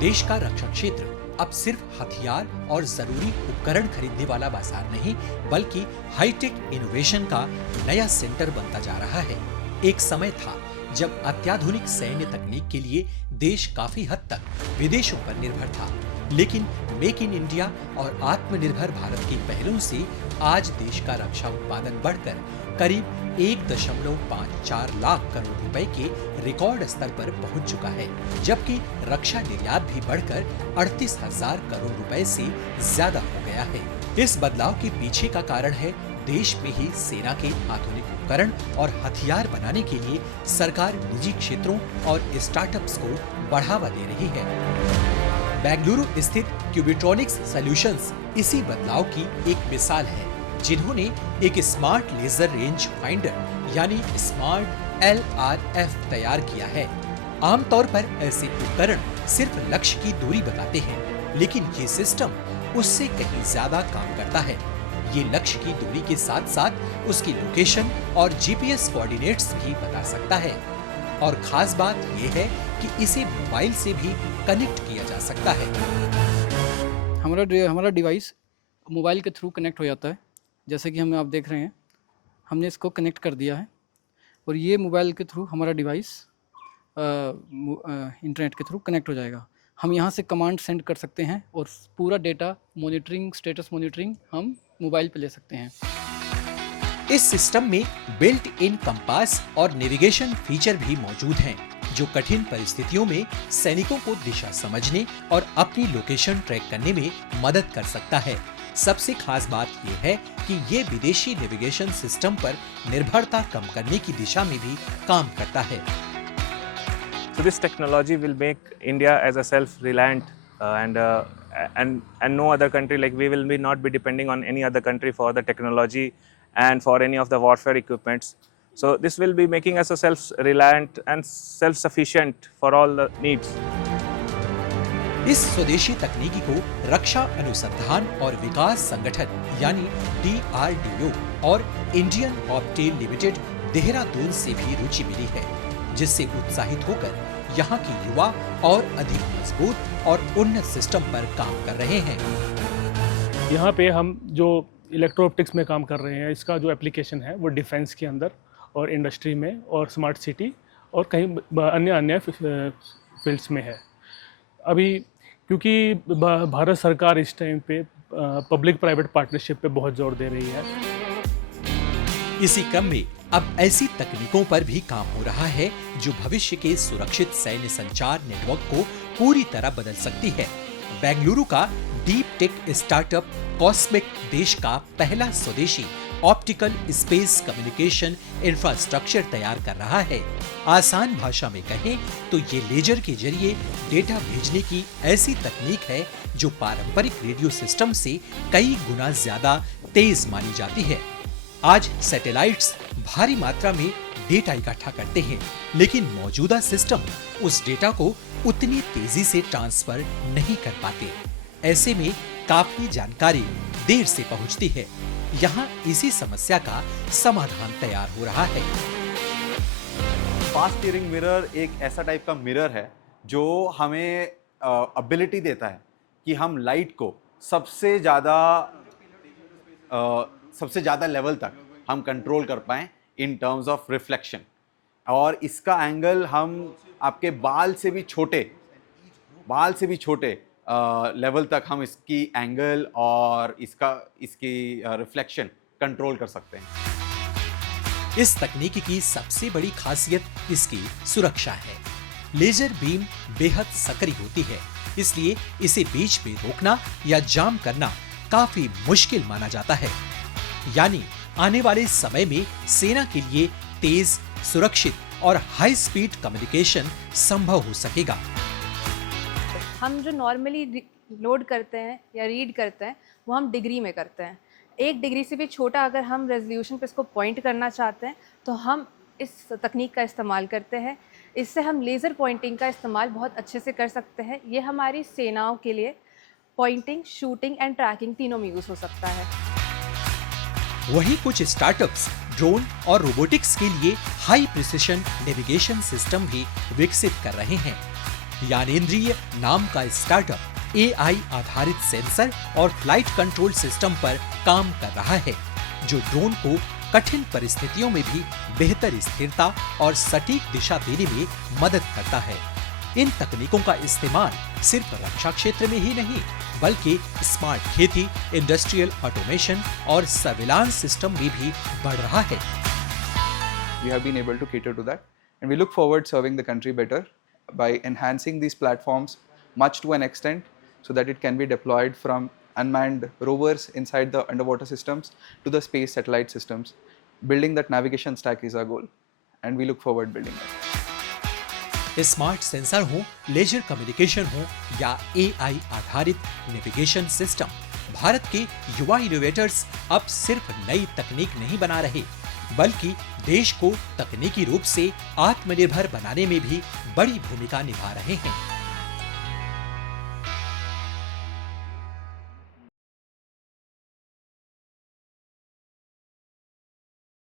देश का रक्षा क्षेत्र अब सिर्फ हथियार और जरूरी उपकरण खरीदने वाला बाजार नहीं, बल्कि हाईटेक इनोवेशन का नया सेंटर बनता जा रहा है। एक समय था जब अत्याधुनिक सैन्य तकनीक के लिए देश काफी हद तक विदेशों पर निर्भर था, लेकिन मेक इन इंडिया और आत्मनिर्भर भारत की पहलों से आज देश का रक्षा उत्पादन बढ़कर करीब 1.54 लाख करोड़ रुपए के रिकॉर्ड स्तर पर पहुंच चुका है, जबकि रक्षा निर्यात भी बढ़कर 38,000 करोड़ रुपए से ज्यादा हो गया है। इस बदलाव के पीछे का कारण है देश में ही सेना के आधुनिक उपकरण और हथियार बनाने के लिए सरकार निजी क्षेत्रों और स्टार्टअप्स को बढ़ावा दे रही है। बेंगलुरु स्थित क्यूबिट्रॉनिक्स सॉल्यूशंस इसी बदलाव की एक मिसाल है, जिन्होंने एक स्मार्ट लेजर रेंज फाइंडर यानी स्मार्ट LRF तैयार किया है। आमतौर पर ऐसे उपकरण सिर्फ लक्ष्य की दूरी बताते हैं, लेकिन ये सिस्टम उससे कहीं ज्यादा काम करता है। ये लक्ष्य की दूरी के साथ साथ उसकी लोकेशन और GPS कोऑर्डिनेट्स भी बता सकता है। और खास बात यह है कि इसे मोबाइल से भी कनेक्ट किया जा सकता है। हमारा डिवाइस मोबाइल के थ्रू कनेक्ट हो जाता है। जैसे कि आप देख रहे हैं, हमने इसको कनेक्ट कर दिया है और ये मोबाइल के थ्रू हमारा डिवाइस इंटरनेट के थ्रू कनेक्ट हो जाएगा। हम यहाँ से कमांड सेंड कर सकते हैं और पूरा डेटा मॉनिटरिंग, स्टेटस मॉनिटरिंग हम मोबाइल पे ले सकते हैं। इस सिस्टम में बिल्ट इन कंपास और नेविगेशन फीचर भी मौजूद हैं, जो कठिन परिस्थितियों में सैनिकों को दिशा समझने और अपनी लोकेशन ट्रैक करने में मदद कर सकता है। सबसे खास बात यह है कि ये विदेशी नेविगेशन सिस्टम पर निर्भरता कम करने की दिशा में भी काम करता है। So this technology will make India as a self-reliant and no other country, like we will not be depending on any other country for the technology and for any of the warfare equipments. So this will be making us a self-reliant and self-sufficient for all the needs. इस स्वदेशी तकनीकी को रक्षा अनुसंधान और विकास संगठन यानी DRDO और Indian Optel limited Dehradun से भी रुचि मिली है, जिससे उत्साहित होकर यहाँ के युवा और अधिक मजबूत और उन्नत सिस्टम पर काम कर रहे हैं। यहाँ पे हम जो इलेक्ट्रो ऑप्टिक्स में काम कर रहे हैं, इसका जो एप्लीकेशन है वो डिफेंस के अंदर और इंडस्ट्री में और स्मार्ट सिटी और कहीं अन्य फील्ड्स में है। अभी क्योंकि भारत सरकार इस टाइम पे पब्लिक प्राइवेट पार्टनरशिप पे बहुत जोर दे रही है। इसी क्रम में अब ऐसी तकनीकों पर भी काम हो रहा है जो भविष्य के सुरक्षित सैन्य संचार नेटवर्क को पूरी तरह बदल सकती है। बेंगलुरु का डीप टेक स्टार्टअप कॉस्मिक देश का पहला स्वदेशी ऑप्टिकल स्पेस कम्युनिकेशन इंफ्रास्ट्रक्चर तैयार कर रहा है। आसान भाषा में कहें तो ये लेजर के जरिए डेटा भेजने की ऐसी तकनीक है जो पारंपरिक रेडियो सिस्टम से कई गुना ज्यादा तेज मानी जाती है। आज सैटेलाइट्स भारी मात्रा में डेटा इकट्ठा करते हैं, लेकिन मौजूदा सिस्टम उस डेटा को उतनी तेजी से ट्रांसफर नहीं कर पाते। ऐसे में काफी जानकारी देर से पहुंचती है। यहाँ इसी समस्या का समाधान तैयार हो रहा है। फास्ट स्टीयरिंग मिरर एक ऐसा टाइप का मिरर है जो हमें एबिलिटी देता है कि हम लाइट को सबसे ज़्यादा लेवल तक हम कंट्रोल कर पाएं इन टर्म्स ऑफ रिफ्लेक्शन। और इसका एंगल हम आपके बाल से भी छोटे लेवल तक हम इसकी एंगल और इसकी रिफ्लेक्शन कंट्रोल कर सकते हैं। इस तकनीक की सबसे बड़ी खासियत इसकी सुरक्षा है। लेजर बीम बेहद सक्रिय होती है, इसलिए इसे बीच में रोकना या जाम करना काफी मुश्किल माना जाता है। यानी आने वाले समय में सेना के लिए तेज, सुरक्षित और हाई स्पीड कम्युनिकेशन संभव हो सकेगा। हम जो नॉर्मली लोड करते हैं या रीड करते हैं वो हम डिग्री में करते हैं। 1 डिग्री से भी छोटा अगर हम रेजोल्यूशन पे इसको पॉइंट करना चाहते हैं तो हम इस तकनीक का इस्तेमाल करते हैं। इससे हम लेज़र पॉइंटिंग का इस्तेमाल बहुत अच्छे से कर सकते हैं। ये हमारी सेनाओं के लिए पॉइंटिंग, शूटिंग एंड ट्रैकिंग तीनों में यूज़ हो सकता है। वहीं कुछ स्टार्टअप्स ड्रोन और रोबोटिक्स के लिए हाई प्रिसिशन नेविगेशन सिस्टम भी विकसित कर रहे हैं। यानेंद्रिय नाम का स्टार्टअप AI आधारित सेंसर और फ्लाइट कंट्रोल सिस्टम पर काम कर रहा है, जो ड्रोन को कठिन परिस्थितियों में भी बेहतर स्थिरता और सटीक दिशा देने में मदद करता है। इन तकनीकों का इस्तेमाल सिर्फ रक्षा क्षेत्र में ही नहीं, बल्कि स्मार्ट खेती, इंडस्ट्रियल ऑटोमेशन और सर्विलांस सिस्टम में भी बढ़ रहा है। We have been able to cater to that, and we look forward serving the country better by enhancing these platforms much to an extent so that it can be deployed from unmanned rovers inside the underwater systems to the space satellite systems. Building that navigation stack is our goal, and we look forward building that. Smart sensor हो, laser communication हो या AI आधारित navigation system, Bharat के युवा innovators अब सिर्फ नई तकनीक नहीं बना रहे, बल्कि देश को तकनीकी रूप से आत्मनिर्भर बनाने में भी बड़ी भूमिका निभा रहे हैं।